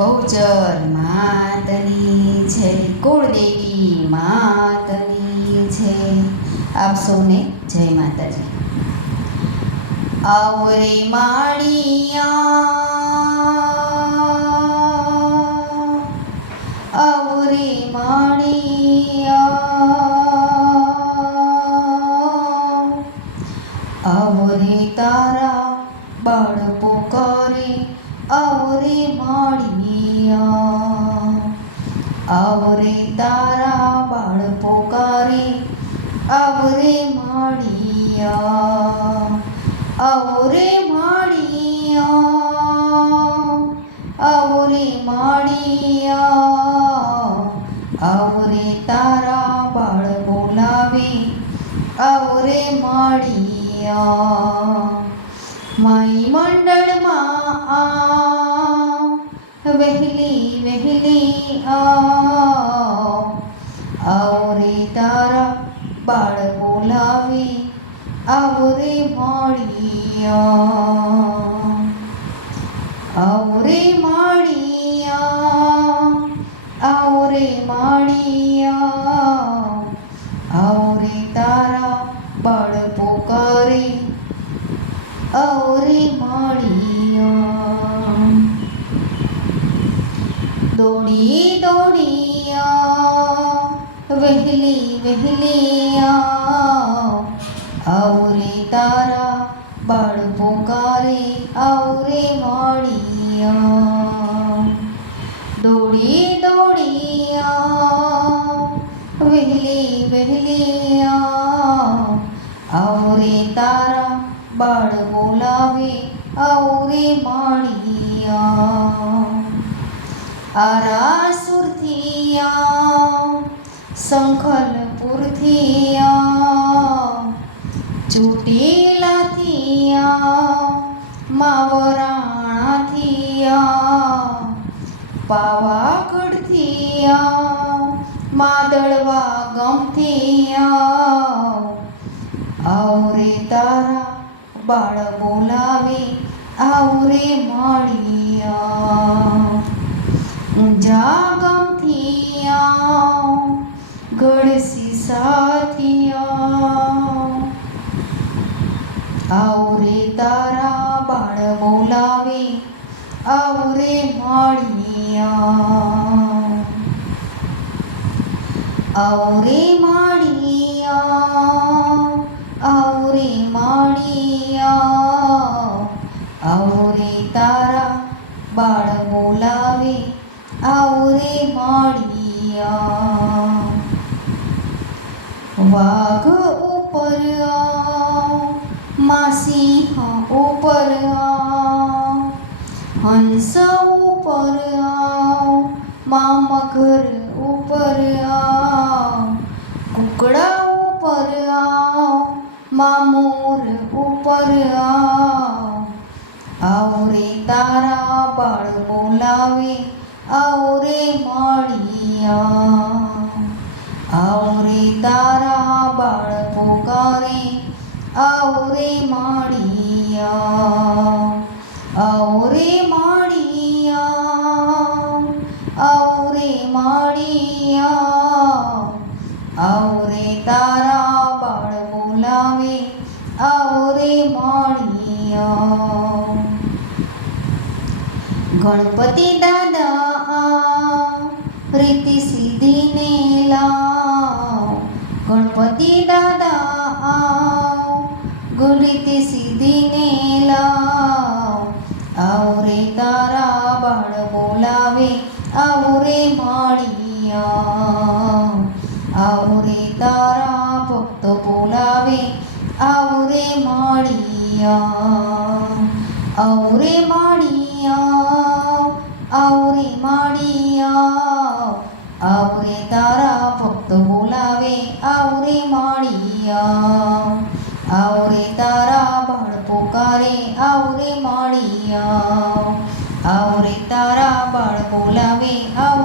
બહુચર માતની જય, કુળદેવી માતની જય. આપ સૌને જય માતાજી. આવો રે માળિયા, આવો રે માળિયા, આવો રે તારા બાળકો કરે, આવો રે માળિયા, આવો રે તારા બાળકો કરે, આવો રે માળિયા, આવો રે માળિયા, આવો રે માળિયા, આવો રે તારા બાળ બોલાવે, આવો રે માળિયા. માઈ મંડળમાં આ વહેલી વહેલી આવો રે તારા બાળ બોલાવે, આવો રે માળિયા, આવો રે માળિયા, આવો રે માળિયા, આવો રે તારા બાળ પોકારે, આવો રે માળિયા. દોડી દોડી વહેલી વહેલી આવો રે તારા બાળ પોકારે, આવો રે માળિયા. દોડી દોડી વહેલી વહેલી આવો રે તારા બાળ બોલાવે, આવો રે માળિયા. આરાસુરથી સંખલપુરથી ચોટીલાથી માવરાણાથી પાવાગઢથી માદળવા ગામથી આવો રે તારા બાળ બોલાવે, આવો રે માળિયા. ઊંઝા ગામથી ગઢસીસાથી આવો રે તારા બાળ બોલાવે, આવો રે માળિયા. આવો રે માળિયા, આવો રે માળિયા, આવો રે તારા બાળ બોલાવે, આવો રે માળિયા. વાઘ ઉપર સિંહ ઉપર હંસ ઉપર મગર ઉપર કુકડા ઉપર મોર ઉપર આવો રે તારા બાળ બોલાવે, આવો રે માળિયા. આવો રે તારા બાળ પોકારે, આવો રે માળિયા. આવો રે માળિયા, આવો રે માળિયા, આવો રે તારા બાળ બોલાવે, આવો રે માળિયા. ગણપતિ દાદા રીતિ સિદ્ધિને લાવ, ગણપતિ દાદા રીતિ સિદ્ધિને લાવ, આવો રે તારા બાળ બોલાવે, આવો રે માળિયા. આવો રે તારા ભક્ત બોલાવે, આવો રે માળિયા. આવો રે માળિયા, આવો રે માળિયા, આવો રે તારા ભક્ત બોલાવે, આવો રે માળિયા. આવો રે તારા બાળ પોકારે, આવો રે માળિયા. આવો રે તારા બાળ બોલાવે, આવો